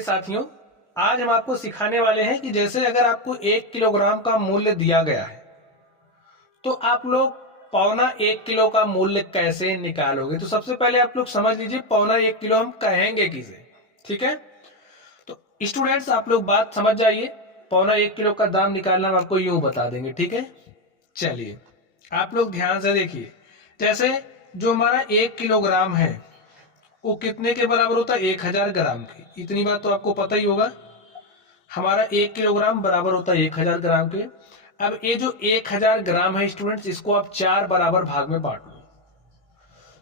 साथियों, आज हम आपको सिखाने वाले हैं कि जैसे अगर आपको 1 किलोग्राम का मूल्य दिया गया है तो आप लोग पौना 1 किलो का मूल्य कैसे निकालोगे। तो सबसे पहले आप लोग समझ लीजिए पौना 1 किलो हम कहेंगे किसे। ठीक है, तो स्टूडेंट्स आप लोग बात समझ जाइए। पौना 1 किलो का दाम निकालना हम आपको यूं बता देंगे। ठीक है, चलिए आप लोग ध्यान से देखिए। जैसे जो हमारा 1 किलोग्राम है वो कितने के बराबर होता है? 1000 ग्राम की। इतनी बात तो आपको पता ही होगा। हमारा 1 किलोग्राम बराबर होता है 1000 ग्राम के। अब ये जो 1000 ग्राम है स्टूडेंट्स, इसको आप 4 बराबर भाग में बांट लो।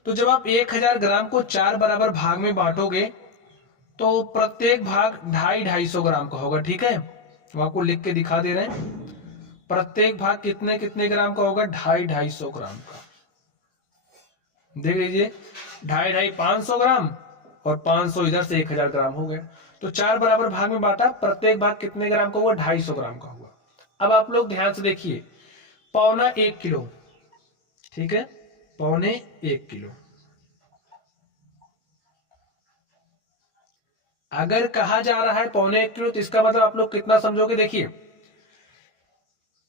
तो जब आप 1000 ग्राम को 4 बराबर भाग में बांटोगे तो प्रत्येक भाग 250-250 ग्राम का होगा। ठीक है, हम आपको लिख के दिखा दे रहे हैं। प्रत्येक भाग कितने कितने ग्राम का होगा? 250-250 ग्राम का। देख लीजिए, 250-250 500 ग्राम और 500 इधर से 1000 ग्राम हो गया। तो 4 बराबर भाग में बांटा, प्रत्येक भाग कितने ग्राम का हुआ? 250 ग्राम का हुआ। अब आप लोग ध्यान से देखिए, पौना 1 किलो। ठीक है, पौने 1 किलो अगर कहा जा रहा है पौने 1 किलो, तो इसका मतलब आप लोग कितना समझोगे? देखिए,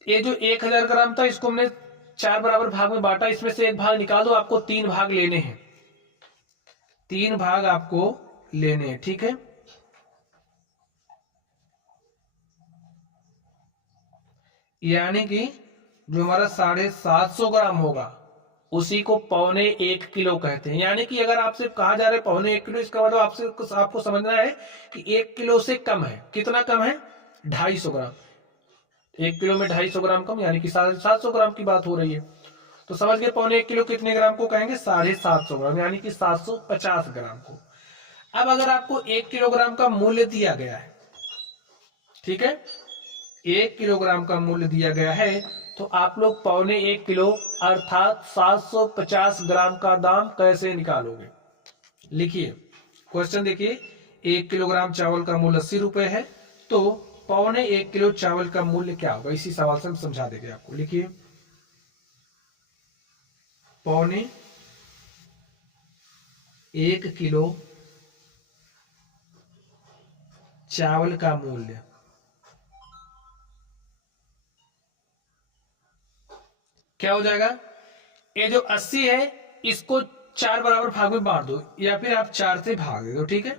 ये जो 1000 ग्राम था इसको हमने 4 बराबर भाग में बांटा, इसमें से एक भाग निकाल दो। आपको 3 भाग लेने हैं, 3 भाग आपको लेने हैं। ठीक है, यानी कि जो हमारा 750 ग्राम होगा उसी को पौने 1 किलो कहते हैं। यानी कि अगर आपसे कहा जा रहा है पौने 1 किलो, इसका मतलब आपको समझना है कि 1 किलो से कम है। कितना कम है? 250 ग्राम। 1 किलो में 250 ग्राम कम, यानी कि 750 ग्राम की बात हो रही है। तो समझ गए पौने 1 किलो कितने ग्राम को कहेंगे? 750 ग्राम, यानी कि 750 ग्राम को। अब अगर आपको 1 किलोग्राम का मूल्य दिया गया है, ठीक है, 1 किलोग्राम का मूल्य दिया गया है, तो आप लोग पौने 1 किलो अर्थात 750 ग्राम का दाम कैसे निकालोगे? लिखिए क्वेश्चन, देखिए 1 किलोग्राम चावल का मूल्य 80 रुपए है, तो पौने 1 किलो चावल का मूल्य क्या होगा? इसी सवाल से हम समझा देंगे आपको। लिखिए, पौने 1 किलो चावल का मूल्य क्या हो जाएगा? ये जो 80 है इसको 4 बराबर भाग में बांट दो, या फिर आप 4 से भाग दे दो। ठीक है,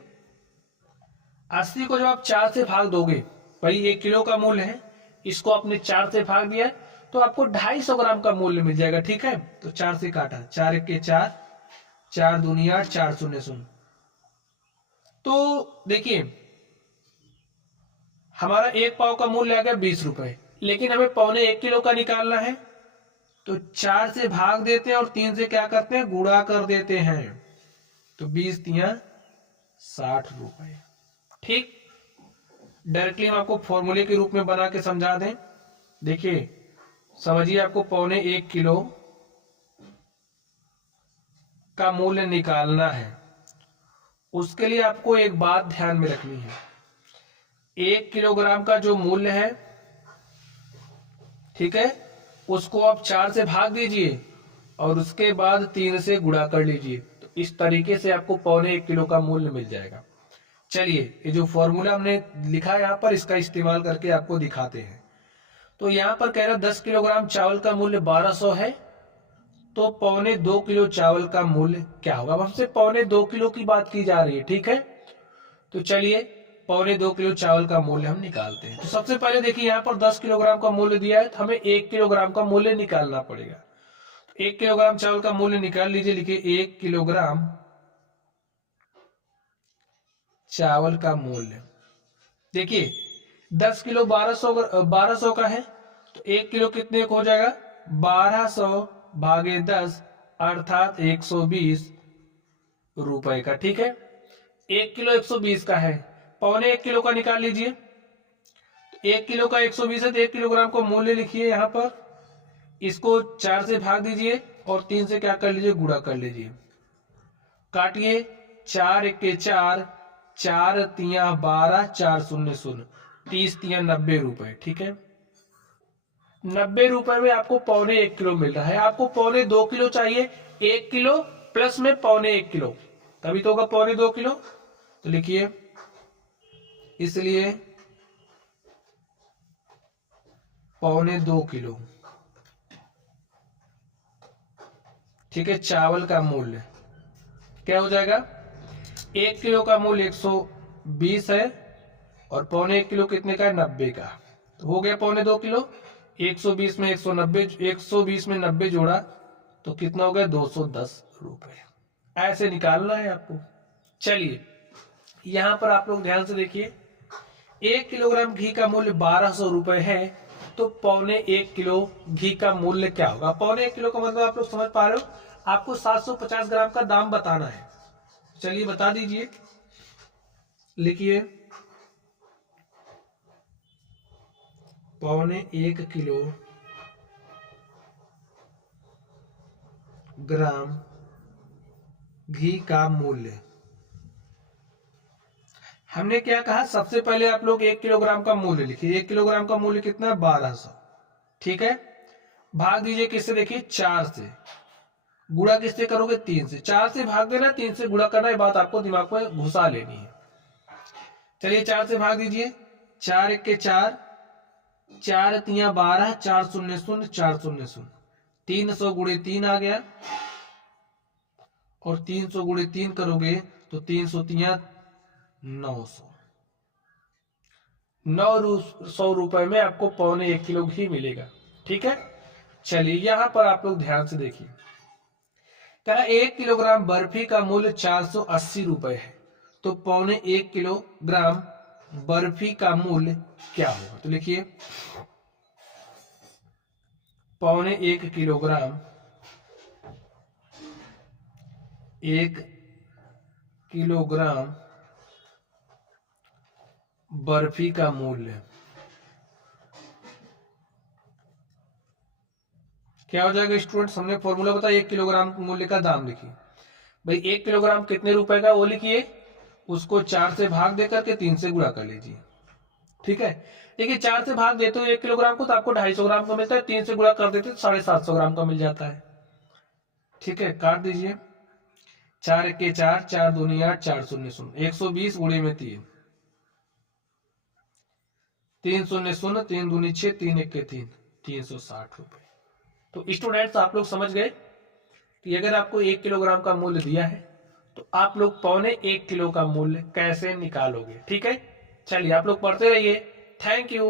80 को जब आप 4 से भाग दोगे, भाई 1 किलो का मूल्य है, इसको आपने 4 से भाग दिया तो आपको 250 ग्राम का मूल्य मिल जाएगा। ठीक है, तो 4 से काटा, 4 1 के 4, 4 दूनी 8, 4 शून्य शून्य। तो देखिए हमारा 1 पाव का मूल्य आ गया 20 रुपए, लेकिन हमें पौने 1 किलो का निकालना है, तो 4 से भाग देते हैं और 3 से क्या करते हैं? गुणा कर देते हैं। तो 20 तिया 60 रुपए। ठीक, डायरेक्टली हम आपको फॉर्मूले के रूप में बना के समझा दें। देखिए समझिए, आपको पौने 1 किलो का मूल्य निकालना है। उसके लिए आपको एक बात ध्यान में रखनी है, 1 किलोग्राम का जो मूल्य है, ठीक है, उसको आप 4 से भाग दीजिए और उसके बाद 3 से गुणा कर लीजिए। तो इस तरीके से आपको पौने 1 किलो का मूल्य मिल जाएगा। चलिए ये जो फॉर्मूला हमने लिखा है यहाँ पर, इसका इस्तेमाल करके आपको दिखाते हैं। तो यहाँ पर कह रहा 10 किलोग्राम चावल का मूल्य 1200 है, तो पौने 2 किलो चावल का मूल्य क्या होगा? अब हमसे पौने 2 किलो की बात की जा रही है। ठीक है, तो चलिए पौने 2 किलो चावल का मूल्य हम निकालते हैं। तो सबसे पहले देखिए यहाँ पर 10 किलोग्राम का मूल्य दिया है, तो हमें 1 किलोग्राम का मूल्य निकालना पड़ेगा। तो 1 किलोग्राम चावल का मूल्य निकाल लीजिए। लिखिए 1 किलोग्राम चावल का मूल्य, देखिए 10 किलो 1200 का है, तो 1 किलो कितने को हो जाएगा? 1200 भागे 10 अर्थात 120 रुपए का। ठीक है, 1 किलो 120 का है, पौने 1 किलो का निकाल लीजिए। 1 किलो का 120 है, तो 1 किलोग्राम को मूल्य लिखिए यहाँ पर, इसको 4 से भाग दीजिए और 3 से क्या कर लीजिए? गुणा कर लीजिए। काटिए, 4 1 के 4, 4 तिया 12, 4 शून्य शून्य, 30 तिया 90 रुपए। ठीक है, 90 रुपए में आपको पौने 1 किलो मिल रहा है। आपको पौने 2 किलो चाहिए, 1 किलो प्लस में पौने 1 किलो, तभी तो होगा पौने 2 किलो। तो लिखिए इसलिए 1.25 किलो, ठीक है। चावल का मूल्य क्या हो जाएगा, 1 किलो का मूल्य 120 है और 1.25 किलो कितने का है, 90 का। तो हो गया 1.25 किलो, 120 में 190, 120 में 90 जोड़ा तो कितना हो गया, 210 रुपए। ऐसे निकालना है आपको। चलिए यहां पर आप लोग ध्यान से देखिए, 1 किलोग्राम घी का मूल्य 1200 रुपए है, तो 1.25 किलो घी का मूल्य क्या होगा। 1.25 किलो का मतलब आप लोग समझ पा रहे हो, आपको 750 ग्राम का दाम बताना है। चलिए बता दीजिए, लिखिए 1.25 किलो ग्राम घी का मूल्य। हमने क्या कहा, सबसे पहले आप लोग 1 किलोग्राम का मूल्य लिखिए। 1 किलोग्राम का मूल्य कितना है, 1200, ठीक है। भाग दीजिए किससे, देखिए 4 से। गुणा किससे करोगे, 3 से। 4 से भाग देना, 3 से गुणा करना, ये बात आपको दिमाग में घुसा लेनी है। चलिए 4 से भाग दीजिए, 4 1 के 4, 4 3 12, 4 0 0 4 0 0, 300 गुणे 3 आ गया, और 300 गुणे 3 करोगे तो 300 3 900, 900 रुपए में आपको 1.25 किलो घी मिलेगा, ठीक है। चलिए यहां पर आप लोग ध्यान से देखिए, कहा 1 किलोग्राम बर्फी का मूल्य 480 रुपए है, तो 1.25 किलोग्राम बर्फी का मूल्य क्या होगा। तो लिखिए 1.25 किलोग्राम, 1 किलोग्राम बर्फी का मूल्य क्या हो जाएगा स्टूडेंट्स। हमने फॉर्मूला बताया, 1 किलोग्राम मूल्य का दाम लिखिए। भाई 1 किलोग्राम कितने रुपए का, वो लिखिए, उसको 4 से भाग देकर के 3 से गुणा कर लीजिए, ठीक है। देखिए 4 से भाग देते हो 1 किलोग्राम को तो आपको 250 ग्राम का मिलता है, 3 से गुणा कर देते तो 750 ग्राम का मिल जाता है, ठीक है। काट दीजिए, 4 1 के 4, 4 दूनी 8, 4 0 0, 120 गुणे में 3, 3 0 0, 3 दूनी 6, 3 1 के 3, 360 रुपए। तो स्टूडेंट्स आप लोग समझ गए कि अगर आपको 1 किलोग्राम का मूल्य दिया है तो आप लोग 1.25 किलो का मूल्य कैसे निकालोगे, ठीक है। चलिए आप लोग पढ़ते रहिए। Thank you.